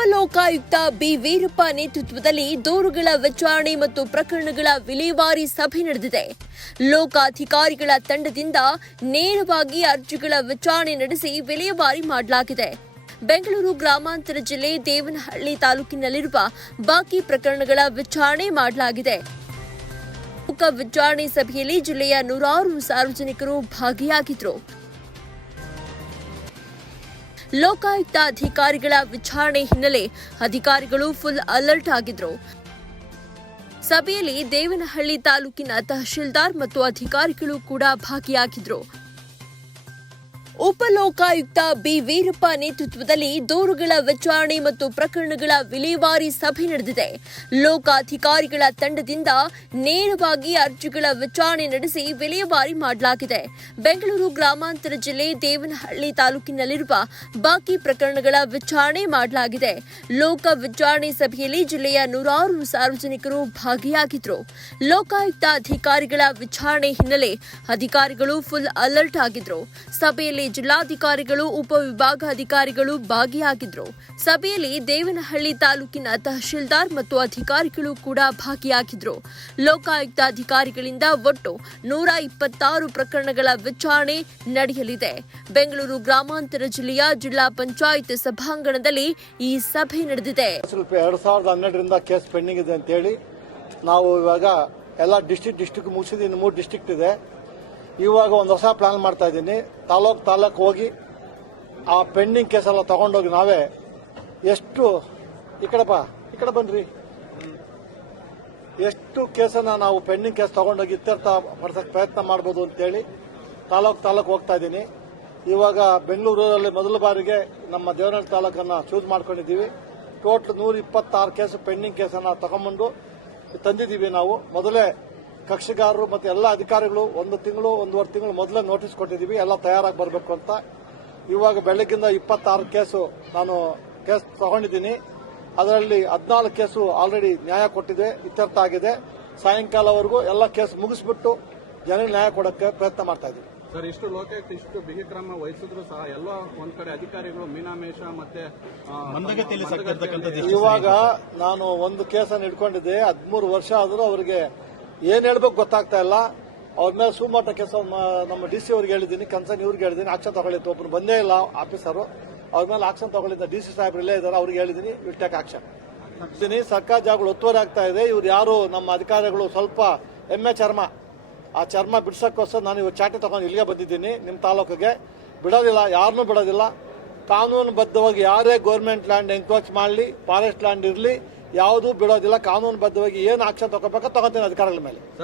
Upalokayukta B Veerappa ನೇತೃತ್ವದಲ್ಲಿ ದೂರುಗಳ ವಿಚಾರಣೆ ಮತ್ತು ಪ್ರಕರಣಗಳ ವಿಲೇವಾರಿ ಸಭೆ ನಡೆದಿದೆ. ಲೋಕಾಧಿಕಾರಿಗಳ ತಂಡದಿಂದ ನೇರವಾಗಿ ಅರ್ಜಿಗಳ ವಿಚಾರಣೆ ನಡೆಸಿ ವಿಲೇವಾರಿ ಮಾಡಲಾಗಿದೆ. ಬೆಂಗಳೂರು ಗ್ರಾಮಾಂತರ ಜಿಲ್ಲೆ ದೇವನಹಳ್ಳಿ ತಾಲೂಕಿನಲ್ಲಿರುವ ಬಾಕಿ ಪ್ರಕರಣಗಳ ವಿಚಾರಣೆ ಮಾಡಲಾಗಿದೆ. ವಿಚಾರಣೆ ಸಭೆಯಲ್ಲಿ ಜಿಲ್ಲೆಯ ನೂರಾರು ಸಾರ್ವಜನಿಕರು ಭಾಗಿಯಾಗಿದ್ದರು. ಲೋಕಾಯುಕ್ತ ಅಧಿಕಾರಿಗಳ ವಿಚಾರಣೆ ಹಿನ್ನೆಲೆ ಅಧಿಕಾರಿಗಳು ಫುಲ್ ಅಲರ್ಟ್ ಆಗಿದ್ರು. ಸಭೆಯಲ್ಲಿ ದೇವನಹಳ್ಳಿ ತಾಲೂಕಿನ ತಹಶೀಲ್ದಾರ್ ಮತ್ತು ಅಧಿಕಾರಿಗಳು ಕೂಡ ಭಾಗಿಯಾಗಿದ್ರು. ಉಪಲೋಕಾಯುಕ್ತ ಬಿ ವೀರಪ್ಪ ನೇತೃತ್ವದಲ್ಲಿ ದೂರುಗಳ ವಿಚಾರಣೆ ಮತ್ತು ಪ್ರಕರಣಗಳ ವಿಲೇವಾರಿ ಸಭೆ ನಡೆದಿದೆ. ಲೋಕಾಧಿಕಾರಿಗಳ ತಂಡದಿಂದ ನೇರವಾಗಿ ಅರ್ಜಿಗಳ ವಿಚಾರಣೆ ನಡೆಸಿ ವಿಲೇವಾರಿ ಮಾಡಲಾಗಿದೆ. ಬೆಂಗಳೂರು ಗ್ರಾಮಾಂತರ ಜಿಲ್ಲೆ ದೇವನಹಳ್ಳಿ ತಾಲೂಕಿನಲ್ಲಿರುವ ಬಾಕಿ ಪ್ರಕರಣಗಳ ವಿಚಾರಣೆ ಮಾಡಲಾಗಿದೆ. ಲೋಕ ವಿಚಾರಣೆ ಸಭೆಯಲ್ಲಿ ಜಿಲ್ಲೆಯ ನೂರಾರು ಸಾರ್ವಜನಿಕರು ಭಾಗಿಯಾಗಿದ್ದರು. ಲೋಕಾಯುಕ್ತ ಅಧಿಕಾರಿಗಳ ವಿಚಾರಣೆ ಹಿನ್ನೆಲೆ ಅಧಿಕಾರಿಗಳು ಫುಲ್ ಅಲರ್ಟ್ ಆಗಿದ್ರು. ಸಭೆಯಲ್ಲಿ ಜಿಲ್ಲಾಧಿಕಾರಿಗಳು ಉಪವಿಭಾಗಾಧಿಕಾರಿಗಳು ಭಾಗಿಯಾಗಿದ್ದರು. ಸಭೆಯಲ್ಲಿ ದೇವನಹಳ್ಳಿ ತಾಲೂಕಿನ ತಹಶೀಲ್ದಾರ್ ಮತ್ತು ಅಧಿಕಾರಿಗಳು ಕೂಡ ಭಾಗಿಯಾಗಿದ್ದರು. ಲೋಕಾಯುಕ್ತ ಅಧಿಕಾರಿಗಳಿಂದ ಒಟ್ಟು 126 ಪ್ರಕರಣಗಳ ವಿಚಾರಣೆ ನಡೆಯಲಿದೆ. ಬೆಂಗಳೂರು ಗ್ರಾಮಾಂತರ ಜಿಲ್ಲೆಯ ಜಿಲ್ಲಾ ಪಂಚಾಯತ್ ಸಭಾಂಗಣದಲ್ಲಿ ಈ ಸಭೆ ನಡೆದಿದೆ. 2012ರಿಂದ ಕೇಸ್ ಪೆಂಡಿಂಗ್ ಇದೆ ಅಂತ ಹೇಳಿ ನಾವು ಇವಾಗ ಎಲ್ಲ ಡಿಸ್ಟ್ರಿಕ್ಟ್ ಮುಗಿಸಿದ 3 ಡಿಸ್ಟ್ರಿಕ್ಟ್ ಇದೆ. ಇವಾಗ ಒಂದು ಹೊಸ ಪ್ಲಾನ್ ಮಾಡ್ತಾ ಇದ್ದೀನಿ. ತಾಲೂಕು ಹೋಗಿ ಆ ಪೆಂಡಿಂಗ್ ಕೇಸೆಲ್ಲ ತಗೊಂಡೋಗಿ ನಾವೇ ಎಷ್ಟು ಈ ಕಡೆ ಬನ್ರಿ ಎಷ್ಟು ಕೇಸನ್ನ ನಾವು ಪೆಂಡಿಂಗ್ ಕೇಸ್ ತಗೊಂಡೋಗಿ ಇತ್ಯರ್ಥ ಪಡಿಸೋಕೆ ಪ್ರಯತ್ನ ಮಾಡ್ಬೋದು ಅಂತೇಳಿ ತಾಲೂಕು ಹೋಗ್ತಾ ಇದ್ದೀನಿ. ಇವಾಗ ಬೆಂಗಳೂರಲ್ಲಿ ಮೊದಲ ಬಾರಿಗೆ ನಮ್ಮ ದೇವನಹಳ್ಳಿ ತಾಲೂಕನ್ನು ಚೂಸ್ ಮಾಡ್ಕೊಂಡಿದ್ದೀವಿ. ಟೋಟಲ್ 126 ಕೇಸು ಪೆಂಡಿಂಗ್ ಕೇಸನ್ನ ತಗೊಂಡ್ಬಂದು ತಂದಿದ್ದೀವಿ. ನಾವು ಮೊದಲೇ ಕಕ್ಷಿಗಾರರು ಮತ್ತು ಎಲ್ಲ ಅಧಿಕಾರಿಗಳು 1 ತಿಂಗಳು 1.5 ತಿಂಗಳು ಮೊದಲೇ ನೋಟಿಸ್ ಕೊಟ್ಟಿದ್ದೀವಿ, ಎಲ್ಲ ತಯಾರಾಗಿ ಬರಬೇಕು ಅಂತ. ಇವಾಗ ಬೆಳಗ್ಗಿಂದ 26 ಕೇಸು ನಾನು ಕೇಸ್ ತಗೊಂಡಿದ್ದೀನಿ. ಅದರಲ್ಲಿ 14 ಕೇಸು ಆಲ್ರೆಡಿ ನ್ಯಾಯ ಕೊಟ್ಟಿದೆ, ಇತ್ಯರ್ಥ ಆಗಿದೆ. ಸಾಯಂಕಾಲವರೆಗೂ ಎಲ್ಲ ಕೇಸ್ ಮುಗಿಸ್ಬಿಟ್ಟು ಜನರಿಗೆ ನ್ಯಾಯ ಕೊಡೋಕ್ಕೆ ಪ್ರಯತ್ನ ಮಾಡ್ತಾ ಇದ್ದೀವಿ. ಸರ್, ಇಷ್ಟು ಲೋಕಾಯುಕ್ತ ಇಷ್ಟು ಬಿಗಿ ಕ್ರಮ ವಹಿಸಿದ್ರು ಸಹ ಎಲ್ಲ ಒಂದ್ ಕಡೆ ಅಧಿಕಾರಿಗಳು ಮೀನಾಮೇಷ ಮತ್ತೆ ಇವಾಗ ನಾನು ಒಂದು ಕೇಸನ್ನು ಇಟ್ಕೊಂಡಿದ್ದೆ 13 ವರ್ಷ ಆದರೂ ಅವರಿಗೆ ಏನ್ ಹೇಳ್ಬೇಕು ಗೊತ್ತಾಗ್ತಾ ಇಲ್ಲ. ಅವ್ರ ಮೇಲೆ ಸುಮಾಟ ಕೇಸ ನಮ್ಮ DC ಅವ್ರಿಗೆ ಹೇಳಿದ್ದೀನಿ, ಕನ್ಸರ್ನ್ ಇವ್ರಿಗೆ ಹೇಳಿದ್ದೀನಿ, ಆಕ್ಷನ್ ತಗೊಳ್ಳಿತ್ತು. ಒಬ್ಬರು ಬಂದೇ ಇಲ್ಲ ಆಫೀಸರು, ಅವ್ರ ಮೇಲೆ ಆಕ್ಷನ್ ತಗೊಳ್ಳಿದ್ದ DC ಸಾಹೇಬ್ರು ಇಲ್ಲೇ ಇದ್ದಾರೆ, ಅವ್ರಿಗೆ ಹೇಳಿದ್ದೀನಿ ವಿಲ್ ಟೇಕ್ ಆಕ್ಷನ್. ಸರ್ಕಾರ ಜಾಗಗಳು ಒತ್ತುವರಿ ಆಗ್ತಾ ಇದೆ. ಇವ್ರು ಯಾರು ನಮ್ಮ ಅಧಿಕಾರಿಗಳು ಸ್ವಲ್ಪ ಎಮ್ಮೆ ಚರ್ಮ ಆ ಚರ್ಮ ಬಿಡ್ಸಕ್ಕೋಸ್ಕರ ನಾನು ಇವ್ರು ಚಾಟಿ ತಗೊಂಡು ಇಲ್ಲಿಗೆ ಬಂದಿದ್ದೀನಿ. ನಿಮ್ಮ ತಾಲೂಕಿಗೆ ಬಿಡೋದಿಲ್ಲ, ಯಾರನ್ನೂ ಬಿಡೋದಿಲ್ಲ. ಕಾನೂನುಬದ್ಧವಾಗಿ ಯಾರೇ ಗೌರ್ಮೆಂಟ್ ಲ್ಯಾಂಡ್ ಎನ್ಕ್ರೋಚ್ ಮಾಡಲಿ, ಫಾರೆಸ್ಟ್ ಲ್ಯಾಂಡ್ ಇರಲಿ, ಯಾವುದೂ ಬಿಡೋದಿಲ್ಲ. ಕಾನೂನುಬದ್ಧವಾಗಿ ಏನು ಆಕ್ಷನ್ ತಗೋಬೇಕೋ ತಗೋತೀನಿ ಅಧಿಕಾರಿಗಳ ಮೇಲೆ.